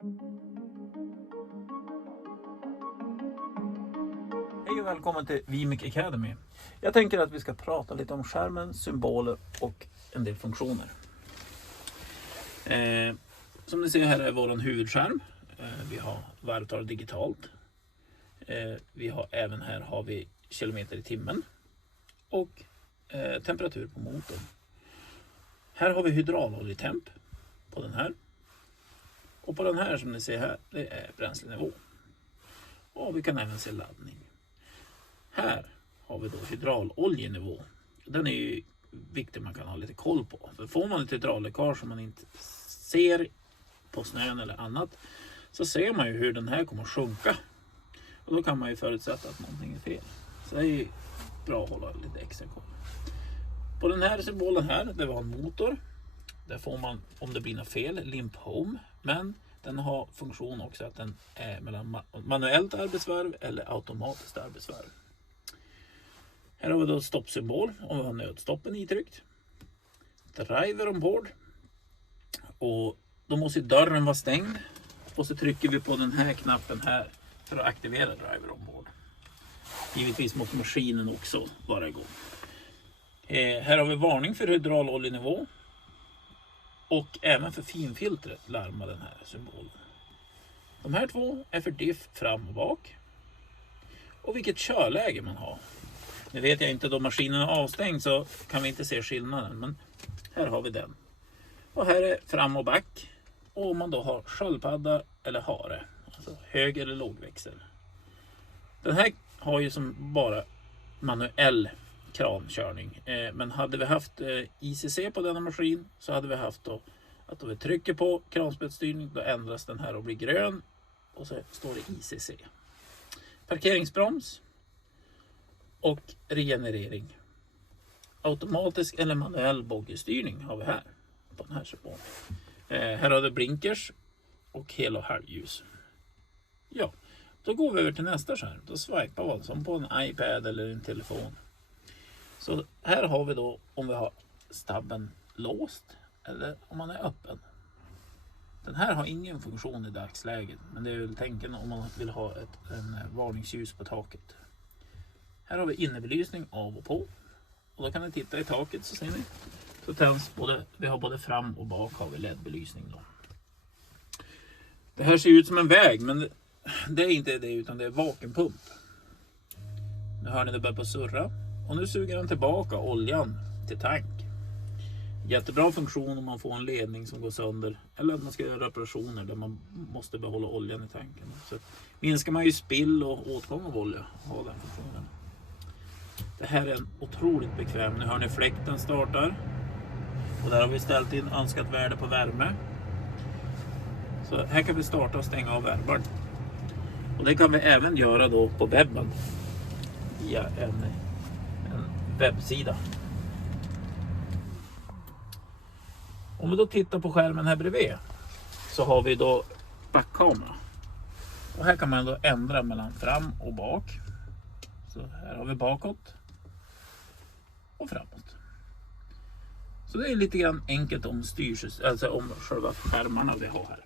Hej och välkommen till Vimic Academy. Jag tänker att vi ska prata lite om skärmen, symboler och en del funktioner. Som ni ser här är vår huvudskärm. Vi har varvtal digitalt. Vi har även här har vi kilometer i timmen och temperatur på motorn. Här har vi hydrauloljetemp på den här. Och på den här som ni ser här, det är bränslenivå. Och vi kan även se laddning. Här har vi då hydrauloljenivå. Den är ju viktig, man kan ha lite koll på. För får man ett hydraulläckage som man inte ser på snön eller annat, så ser man ju hur den här kommer att sjunka. Och då kan man ju förutsätta att någonting är fel. Så det är ju bra att hålla lite extra koll. På den här symbolen här, där vi har en motor. Där får man, om det blir något fel, limp home. Men den har funktion också att den är mellan manuellt arbetsvarv eller automatiskt arbetsvarv. Här har vi då stoppsymbol om vi har nödstoppen itryckt. Driver ombord. Och då måste dörren vara stängd. Och så trycker vi på den här knappen här för att aktivera driver ombord. Givetvis måste maskinen också vara igång. Här har vi varning för hydrauloljenivå. Och även för finfiltret larmar den här symbolen. De här två är för diff fram och bak. Och vilket körläge man har. Nu vet jag inte, då maskinen är avstängd så kan vi inte se skillnaden. Men här har vi den. Och här är fram och back. Och om man då har sköldpadda eller hare. Alltså hög eller lågväxel. Den här har ju som bara manuell krankörning. Men hade vi haft ICC på denna maskin så hade vi haft då att om vi trycker på kranspetsstyrning då ändras den här och blir grön. Och så står det ICC. Parkeringsbroms. Och regenerering. Automatisk eller manuell boggystyrning har vi här. På den här symbolen. Här har vi blinkers. Och hel- och halvljus. Ja, då går vi över till nästa skärm. Då swipar vi som på en iPad eller en telefon. Så här har vi då om vi har stabben låst eller om man är öppen. Den här har ingen funktion i dagsläget. Men det är väl tänken om man vill ha en varningsljus på taket. Här har vi innebelysning av och på. Och då kan ni titta i taket så ser ni. Så tänds vi har både fram och bak har vi LED-belysning då. Det här ser ut som en väg men det är inte det utan det är vakuumpump. Nu hör ni det börjar på surra. Och nu suger den tillbaka oljan till tank. Jättebra funktion om man får en ledning som går sönder. Eller att man ska göra reparationer där man måste behålla oljan i tanken. Så minskar man ju spill och åtgång av olja och ha den funktionen. Det här är en otroligt bekväm. Nu hör ni fläkten startar. Och där har vi ställt in önskat värde på värme. Så här kan vi starta och stänga av värmen. Och det kan vi även göra då på webben. Via en webbsida. Om vi då tittar på skärmen här bredvid. Så har vi då backkamera. Och här kan man då ändra mellan fram och bak. Så här har vi bakåt. Och framåt. Så det är lite grann enkelt om alltså om själva skärmarna vi har här.